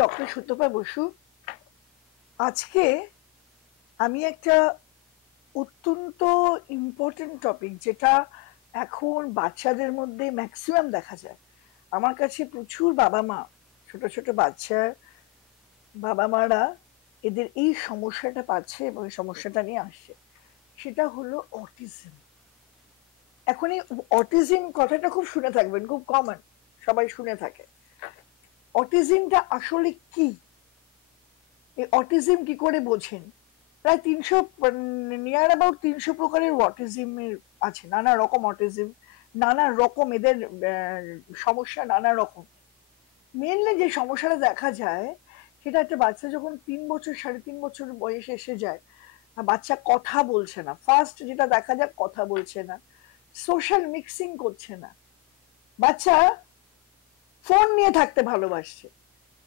Doctor Sutapa Basu. আজকে আমি একটা অত্যন্ত ইম্পর্টেন্ট টপিক, যেটা এখন বাচ্চাদের মধ্যে ম্যাক্সিমাম দেখা যায়। আমার কাছে প্রচুর বাবা মা, ছোট ছোট বাচ্চা বাবা মারা এদের এই সমস্যাটা পাচ্ছে এবং এই সমস্যাটা নিয়ে আসছে। সেটা হলো অটিজম। এখন এই অটিজম কথাটা খুব শুনে থাকবেন, খুব কমন, সবাই শুনে থাকে। অটিজমটা আসলে কি? এই অটিজম কি করে বোঝেন? প্রায় 300, নিয়ার অ্যাবাউট 300 প্রকারের অটিজমের আছে, নানা রকম অটিজম, নানা রকম এদের সমস্যা, নানা রকম। মেনলি যে সমস্যাটা দেখা যায় সেটা একটা বাচ্চা যখন 3 বছর 3.5 বছর বয়সে এসে যায়, বাচ্চা কথা বলছে না। ফার্স্ট যেটা দেখা যায়, কথা বলছে না, সোশ্যাল মিক্সিং করছে না, বাচ্চা ফোন নিয়ে থাকতে ভালোবাসছে।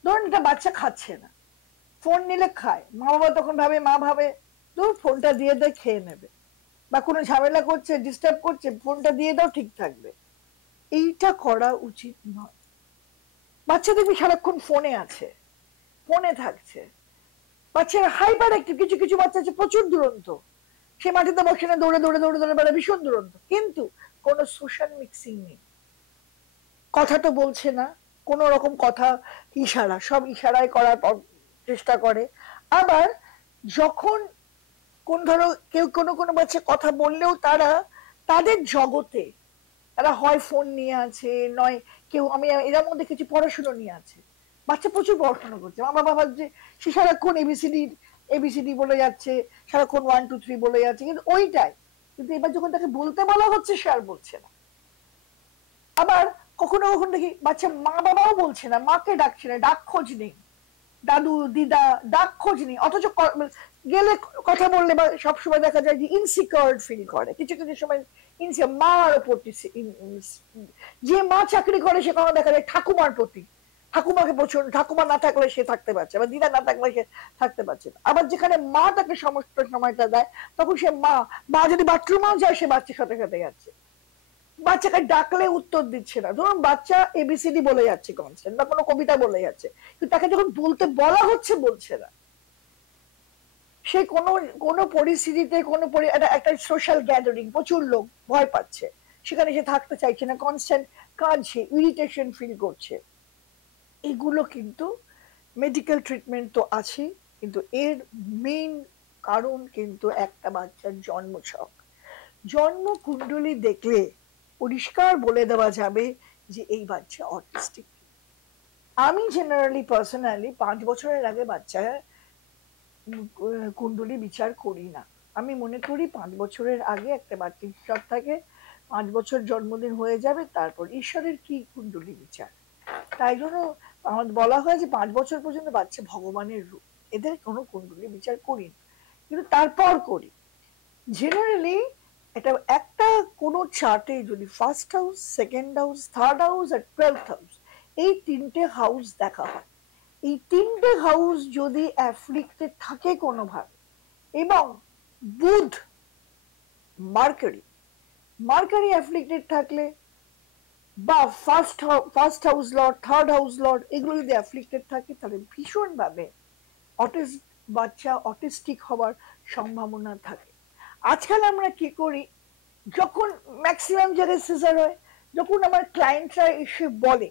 ধরুন একটা বাচ্চা খাচ্ছে না, ফোন নিলে খায়, মা বাবা তখন ভাবে, মা ভাবে তোর ফোনটা দিয়ে দেয়, খেয়ে নেবে। বা কোনো ঝামেলা করছে, ডিস্টার্ব করছে, ফোনটা দিয়ে দাও, ঠিক থাকবে। এইটা করা উচিত নয়। বাচ্চা দেখবি সারাক্ষণ ফোনে আছে, ফোনে থাকছে। বাচ্চারা হাইপার অ্যাক্টিভ, কিছু কিছু বাচ্চা আছে প্রচুর দুরন্ত, সে মাটিতে বসে না, দৌড়ে দৌড়ে দৌড়ে দৌড়ে বেড়ায়, ভীষণ দুরন্ত, কিন্তু কোনো সোশ্যাল মিক্সিং নেই। কথা তো বলছে না, কোন রকম কথা, ইশারা, সব ইশারায় করার চেষ্টা করে। আবার যখন কোন ধরো কেউ কোনো কোনো বাচ্চা কথা বললেও তারা তাদের জগতে, তারা হয় ফোন নিয়ে আছে, নয় কেউ, আমি এরকম দেখেছি পড়াশোনা নিয়ে আছে। বাচ্চা প্রচুর পড়াশোনা করছে, মা বাবা ভাবছে সে সারাক্ষণ এবিসিডি এবিসিডি বলে যাচ্ছে, সারাক্ষণ 1 2 3 বলে যাচ্ছে, কিন্তু ওইটাই। কিন্তু এবার যখন তাকে বলতে বলা হচ্ছে, সে আর বলছে না। আবার কখনো কখনো দেখি বাচ্চা মা বাবাও বলছে না, মাকে ডাকছে না, ডাক খোঁজ নেই, দাদু দিদা ডাক খোঁজ নেই। অথচ গেলে কথা বললে বা সবসময় দেখা যায় যে ইনসিকিউর ফিল করে, কিছু কিছু সময় মার প্রতি, যে মা চাকরি করে সে কোনো দেখা যায় ঠাকুমার প্রতি, ঠাকুমাকে প্রচন্ড, ঠাকুমা না থাকলে সে থাকতে পারছে, বা দিদা না থাকলে সে থাকতে পারছে না। আবার যেখানে মা তাকে সমস্ত সময়টা দেয়, তখন সে মা যদি বাথরুমেও যায়, সে বাচ্চার সাথে সাথে যাচ্ছে, বাচ্চাকে ডাকলে উত্তর দিচ্ছে না। ধরুন বাচ্চা এবিসিডি বলে যাচ্ছে কনস্ট্যান্ট, বা কোনো কবিতা বলে যাচ্ছে, কিন্তু তাকে যখন বলতে বলা হচ্ছে, বলছে না। সে কোনো কোনো পরিস্থিতিতে, কোনো একটা সোশ্যাল গ্যাদারিং, প্রচুর লোক, ভয় পাচ্ছে, সেখানে সে থাকতে চাইছে না, কনস্ট্যান্ট কাঁদছে, ইরিটেশন ফিল করছে। এগুলো কিন্তু মেডিকেল ট্রিটমেন্ট তো আছে, কিন্তু এর মেইন কারণ কিন্তু একটা বাচ্চার জন্মছক। জন্ম কুণ্ডলী দেখলে পরিষ্কার বলে দেওয়া যাবে যে এই বাচ্চা অটিস্টিক। আমি জেনারেলি পার্সোনালি 5 বছরের আগে বাচ্চা কুণ্ডলী বিচার করি না। আমি মনে করি 5 বছরের আগে একটা বাচ্চা ঈশ্বর থাকে, 5 বছর জন্মদিন হয়ে যাবে, তারপর ঈশ্বরের কি কুণ্ডলী বিচার। তাই জন্য আমার বলা হয় যে 5 বছর পর্যন্ত বাচ্চা ভগবানের রূপ, এদের কোনো কুণ্ডলী বিচার করি না, কিন্তু তারপর করি। জেনারেলি এটা একটা কোনো চার্টে যদি first house, second house, third house আর 12th হাউস, এই 3টে হাউস দেখা হয়, এই 3টে হাউস যদি অ্যাফ্লিক্টেড থাকে কোনোভাবে, এবং বুধ, মার্কারি মার্কারি অ্যাফ্লিক্টেড থাকলে, বা first house Lord, third house Lord, এগুলো যদি অ্যাফ্লিক্টেড থাকে, তাহলে ভীষণভাবে বাচ্চা অটিস্টিক হওয়ার সম্ভাবনা থাকে। আজকাল আমরা কি করি, যখন ম্যাক্সিমাম জায়গায় সিজার হয়, যখন আমার ক্লায়েন্টরা এসে বলে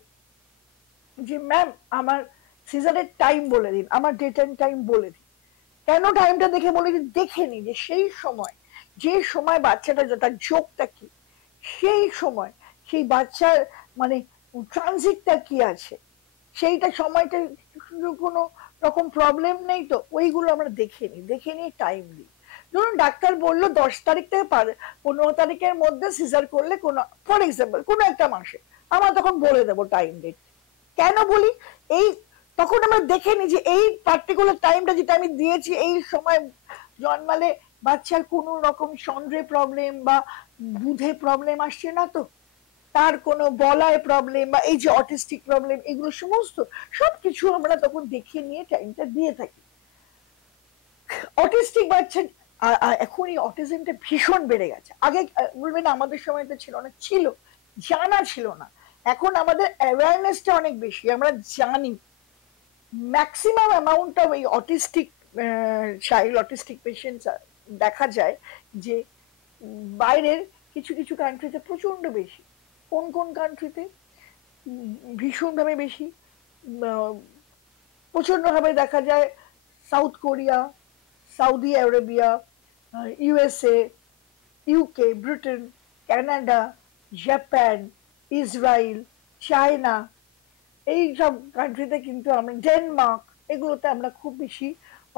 যে ম্যাম আমার সিজারের টাইম বলে দিন, আমার ডেট অ্যান্ড টাইম বলে দিন, কেন টাইমটা দেখে বলে দিন, দেখে নি যে সেই সময়, যে সময় বাচ্চাটা, তার যোগটা কি, সেই সময় সেই বাচ্চার মানে ট্রানজিটটা কি আছে, সেইটা সময়টা কোনো রকম প্রবলেম নেই তো, ওইগুলো আমরা দেখে নিই, দেখে নিয়ে টাইম দিই। ধরুন ডাক্তার বললো 10 তারিখ থেকে 15 তারিখের মধ্যে সিজার করলে, কোনো ফর এক্সাম্পল কোনো একটা মাসে, আমরা তখন বলে দেবো টাইম ডেট। কেন বলি, এই তখন আমরা দেখে নিই যে এই পার্টিকুলার টাইমটা যেটা আমি দিয়েছি, এই সময় জন্মালে বাচ্চার কোনো রকম চন্দ্রে প্রবলেম বা বুধে প্রবলেম আসছে না তো, তার কোনো বলায় প্রবলেম বা এই যে অটিস্টিক প্রবলেম, এগুলো সমস্ত সবকিছু আমরা তখন দেখিয়ে নিয়ে টাইমটা দিয়ে থাকি। অটিস্টিক বাচ্চা, এখন এই অটিজমটা ভীষণ বেড়ে গেছে। আগে বলবেন আমাদের সময় তো ছিল না, ছিল, জানা ছিল না। এখন আমাদের অ্যাওয়ারনেসটা অনেক বেশি, আমরা জানি ম্যাক্সিমাম অ্যামাউন্ট অফ এই অটিস্টিক চাইল্ড অটিস্টিক পেশেন্টস দেখা যায় যে বাইরের কিছু কিছু কান্ট্রিতে প্রচন্ড বেশি। কোন কোন কান্ট্রিতে ভীষণভাবে বেশি, প্রচন্ডভাবে দেখা যায় south Korea, Saudi Arabia, USA, UK, Britain, Canada, Japan, Israel, China, এই সব কান্ট্রিতে কিন্তু আমরা, ডেনমার্ক, এগুলোতে আমরা খুব বেশি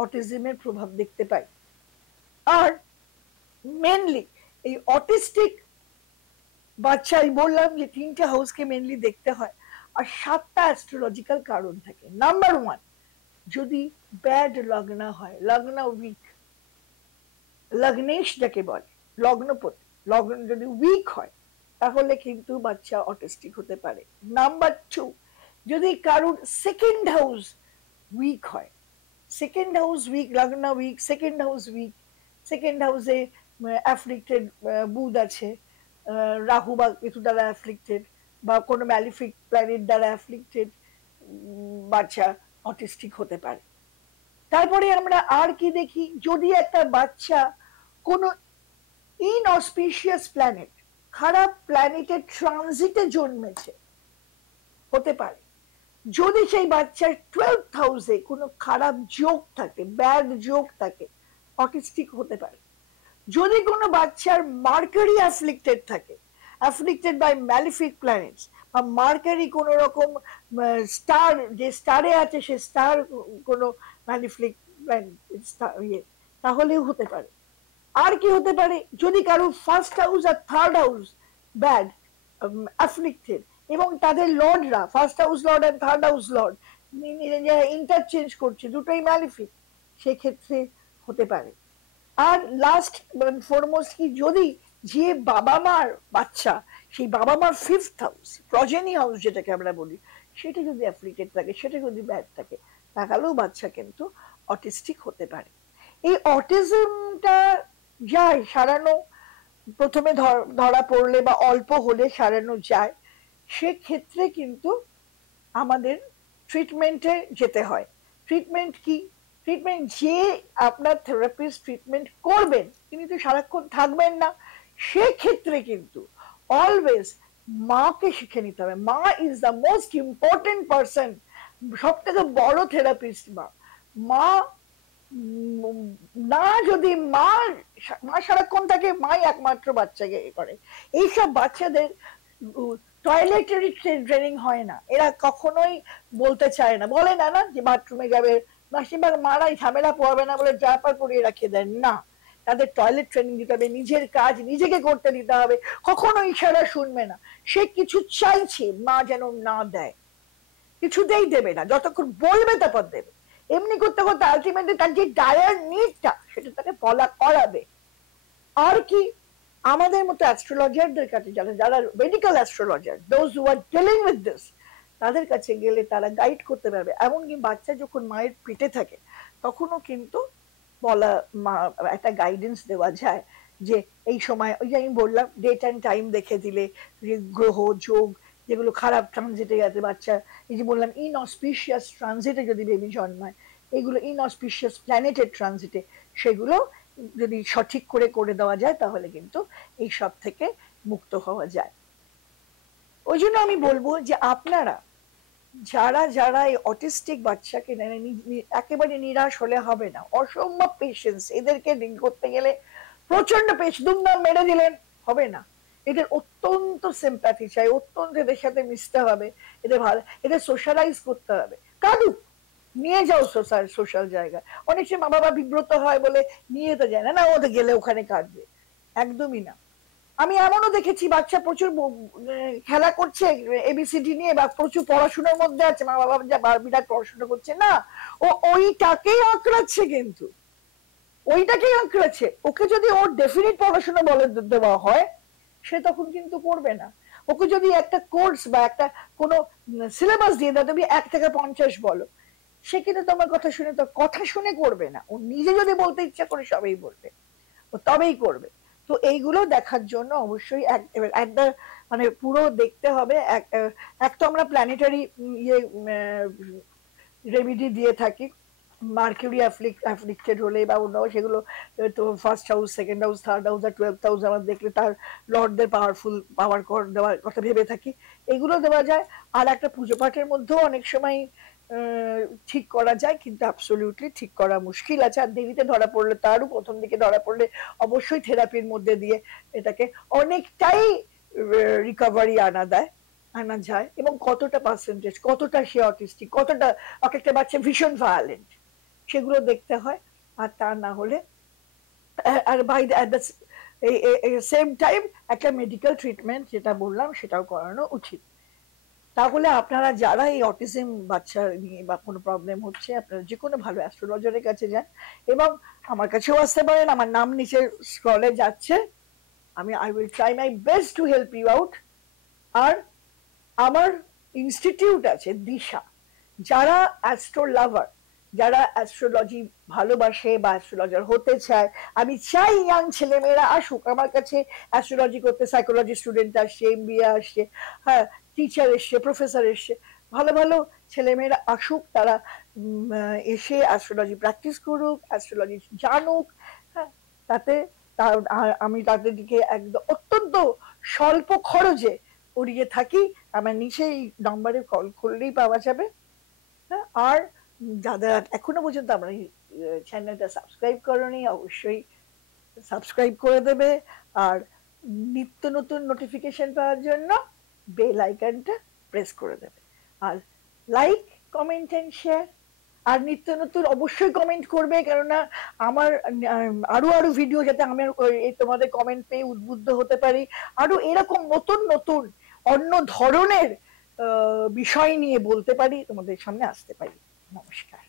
অটিজমের প্রভাব দেখতে পাই। আর মেনলি এই অটিস্টিক বাচ্চা, আমি বললাম যে 3টে হাউসকে মেনলি দেখতে হয়, আর 7টা অ্যাস্ট্রোলজিক্যাল কারণ থাকে। নাম্বার 1, যদি ব্যাড লগ্ন হয়, লগ্ন উইক, লগ্নেশ যাকে বলে, লগ্নপতি, লগ্ন যদি উইক হয় তাহলে কিন্তু বাচ্চা অটিস্টিক হতে পারে। নাম্বার 2, যদি কারুর সেকেন্ড হাউস উইক হয়, সেকেন্ড হাউস উইক, লগ্ন weak, second house weak, second হাউসে অ্যাফ্লিক্টেড বুধ আছে, রাহু বা কেতু দ্বারা অ্যাফ্লিক্টেড, বা কোনো ম্যালিফিক প্ল্যানেট দ্বারা অ্যাফ্লিক্টেড, বাচ্চা অটিস্টিক হতে পারে। তারপরে আমরা আর কি দেখি, যদি একটা বাচ্চা কোনো ইনঅসপিশিয়াস প্ল্যানেট, খারাপ প্ল্যানেটের ট্রানজিটে জন্মেছে, হতে পারে। যদি সেই বাচ্চার 12th হাউসে কোনো খারাপ যোগ থাকে, ব্যাড যোগ থাকে, অটিস্টিক হতে পারে। যদি কোনো বাচ্চার মার্কারি অ্যাফ্লিক্টেড থাকে, অ্যাফ্লিক্টেড বাই ম্যালিফিক প্ল্যানেটস, বা মার্কারি কোনো রকম স্টার, যে স্টারে আছে সে স্টার কোনো ম্যালিফিক প্ল্যানেট, তাহলেও হতে পারে। আর কি হতে পারে, যদি কারো ফার্স্ট হাউস আর থার্ড হাউস ব্যাড অ্যাফ্লিক্টেড, এবং তাদের লর্ডরা, ফার্স্ট হাউস লর্ড আর থার্ড হাউস লর্ড যারা ইন্টারচেঞ্জ করছে, দুটোই ম্যালিফিক, সেক্ষেত্রে হতে পারে। আর লাস্ট ফরমোস্ট কি, যদি যে বাবা মার বাচ্চা, সেই বাবা মার 5th হাউস, প্রজেনি হাউস যেটাকে আমরা বলি, সেটা যদি অ্যাফ্লিক্টেড থাকে, সেটা যদি ব্যাড থাকে, তাহলেও বাচ্চা কিন্তু অটিস্টিক হতে পারে। এই অটিজমটা যায় সারানো, প্রথমে ধরা পড়লে বা অল্প হলে সারানো যায়, সেক্ষেত্রে কিন্তু আমাদের ট্রিটমেন্টে যেতে হয়। ট্রিটমেন্ট কি, ট্রিটমেন্ট, যে আপনার থেরাপিস্ট ট্রিটমেন্ট করবেন তিনি তো সারাক্ষণ থাকবেন না, সেক্ষেত্রে কিন্তু অলওয়েজ মাকে শিখে নিতে হবে। মা is the most important person, সব থেকে বড় থেরাপিস্ট মা। মা না, যদি মা মা সারাক্ষণ থাকে, মাই একমাত্র বাচ্চাকে করে। এইসব বাচ্চাদের টয়লেটারি ট্রেনিং হয় না, এরা কখনোই বলতে চায় না, বলে না না যে বাথরুমে যাবে, বেশিরভাগ মারাই ঝামেলা পড়বে না বলে ডায়াপার পরিয়ে রাখিয়ে দেন না। তাদের টয়লেট ট্রেনিং দিতে হবে, নিজের কাজ নিজেকে করতে দিতে হবে, কখনো ইশারা শুনবে না। সে কিছু চাইছে, মা যেন না দেয়, কিছুতেই দেবে না, যতক্ষণ বলবে তারপর দেবে। এমনি করতে করতে আলটিমেটলি তার যে ডায়ার নিডটা, সেটা তাকে বলা করাবে। আর কি, আমাদের মতো অ্যাস্ট্রোলজারদের কাছে, যারা যারা medical astrologer, those who R dealing with this, তাদের কাছে গেলে তারা গাইড করতে পারবে। এমনকি বাচ্চা যখন মায়ের পেটে থাকে তখনও কিন্তু বলা, একটা গাইডেন্স দেওয়া যায় যে এই সময়, ওই যে আমি বললাম ডেট অ্যান্ড টাইম দেখে দিলে, যে গ্রহ যোগ যেগুলো খারাপ ট্রানজিটে গেছে বাচ্চা, এই যে বললাম ইনঅসপিশিয়াস ট্রানজিটে যদি বেবি জন্মায়, এগুলো ইনঅসপিশিয়াস প্ল্যানেটের ট্রানজিটে, সেগুলো যদি সঠিক করে করে দেওয়া যায় তাহলে কিন্তু এই সব থেকে মুক্ত হওয়া যায়। ওই জন্য আমি বলবো যে আপনারা যারা যারা এই অটিস্টিক বাচ্চাকে একেবারে নিরাশ হলে হবে না, অসম্ভব পেশেন্স, এদেরকে ডিল করতে গেলে প্রচন্ড পেশেন্স, দুমদাম মেরে দিলেন হবে না। এদের অত্যন্ত সিম্প্যাথি চাই, অত্যন্ত এদের সাথে মিশতে হবে, এদের ভালো, এদের সোশ্যালাইজ করতে হবে। কাঁদুক, নিয়ে যাও সোশ্যাল জায়গায়। অনেক সময় মা বাবা বিব্রত হয় বলে নিয়ে তো যায় না, না ওদের গেলে ওখানে কাঁদবে, একদমই না। আমি এমনও দেখেছি বাচ্চা প্রচুর খেলা করছে এবিসিডি নিয়ে, বা প্রচুর পড়াশোনার মধ্যে আছে, মা বাবা যা বিরাট পড়াশোনা করছে না, ও ওইটাকেই আঁকড়াচ্ছে, কিন্তু ওইটাকেই আঁকড়াচ্ছে। ওকে যদি ওর ডেফিনিট পড়াশোনা বলে দেওয়া হয়, সে তখন কিন্তু করবে না। ওকে যদি একটা কোর্স বা একটা কোনো সিলেবাস দিয়ে দাও, তুমি 1 থেকে 50 বলো, সে কিন্তু তোমার কথা শুনে, তো কথা শুনে করবে না, ও নিজে যদি বলতে ইচ্ছা করে সবই বলবে, ও তবেই করবে। তো এইগুলো দেখার জন্য অবশ্যই একটা পুরো দেখতে হবে। এক তো আমরা প্ল্যানেটারি ইয়ে রেমিডি দিয়ে থাকি। মার্কিউরি অ্যাফ্লিক্টেড হলে বা অন্য সেগুলো তো first house, second house, third house আর 12th হাউস আমার দেখলে তার লর্ডদের পাওয়ার কর দেওয়ার কথা ভেবে থাকি, এগুলো দেওয়া যায়। আর একটা পুজো পাঠের মধ্যেও অনেক সময় ঠিক করা যায়, কিন্তু অ্যাবসলিউটলি ঠিক করা মুশকিল আছে। আর দেরিতে ধরা পড়লে, তারও প্রথম দিকে ধরা পড়লে অবশ্যই থেরাপির মধ্যে দিয়ে এটাকে অনেকটাই রিকভারি আনা যায়। এবং কতটা পার্সেন্টেজ, কতটা সে অটিস্টিক, কতটা এক একটা বাচ্চা ভীষণ ভায়োলেন্ট, সেগুলো দেখতে হয়। আর তা না হলে আর বাই দ্য সেম টাইম একটা মেডিকেল ট্রিটমেন্ট যেটা বললাম সেটাও করানো উচিত। তাহলে আপনারা যারা এই অটিজম বাচ্চা নিয়ে বা কোনো প্রবলেম হচ্ছে, আপনারা যে কোনো ভালো অ্যাস্ট্রোলজারের কাছে যান, এবং আমার কাছেও আসতে পারেন, আমার নাম নিচে স্ক্রলে যাচ্ছে। আমি I will try my best to help you out. আর আমার ইনস্টিটিউট আছে দিশা, যারা অ্যাস্ট্রো লাভার, যারা অ্যাস্ট্রোলজি ভালোবাসে বা অ্যাস্ট্রোলজার হতে চায়, আমি চাই ইয়াং ছেলেমেয়েরা আসুক আমার কাছে অ্যাস্ট্রোলজি করতে। সাইকোলজি স্টুডেন্ট আসছে, এমবিএ আসছে, হ্যাঁ, টিচার এসছে, প্রফেসর এসছে, ভালো ভালো ছেলেমেয়েরা আসুক, তারা এসে অ্যাস্ট্রোলজি প্র্যাকটিস করুক, অ্যাস্ট্রোলজি জানুক। হ্যাঁ, তাতে আমি তাদেরকে একদম অত্যন্ত স্বল্প খরচে করিয়ে থাকি। আমার নিচেই নাম্বারে কল করলেই পাওয়া যাবে। হ্যাঁ, আর যারা এখনো পর্যন্ত আমার এই চ্যানেলটা সাবস্ক্রাইব করনি, অবশ্যই সাবস্ক্রাইব করে দেবে। আর নিত্য নতুন নোটিফিকেশন পাওয়ার জন্য বেল আইকনটা প্রেস করে দেবে। আর লাইক, কমেন্ট এন্ড শেয়ার। আর নিত্য নতুন অবশ্যই কমেন্ট করবে, কেননা আমার আরো আরো ভিডিও, যাতে আমি এই তোমাদের কমেন্ট পেয়ে উদ্বুদ্ধ হতে পারি, আরো এরকম নতুন নতুন অন্য ধরনের বিষয় নিয়ে বলতে পারি, তোমাদের সামনে আসতে পারি। নমস্কার।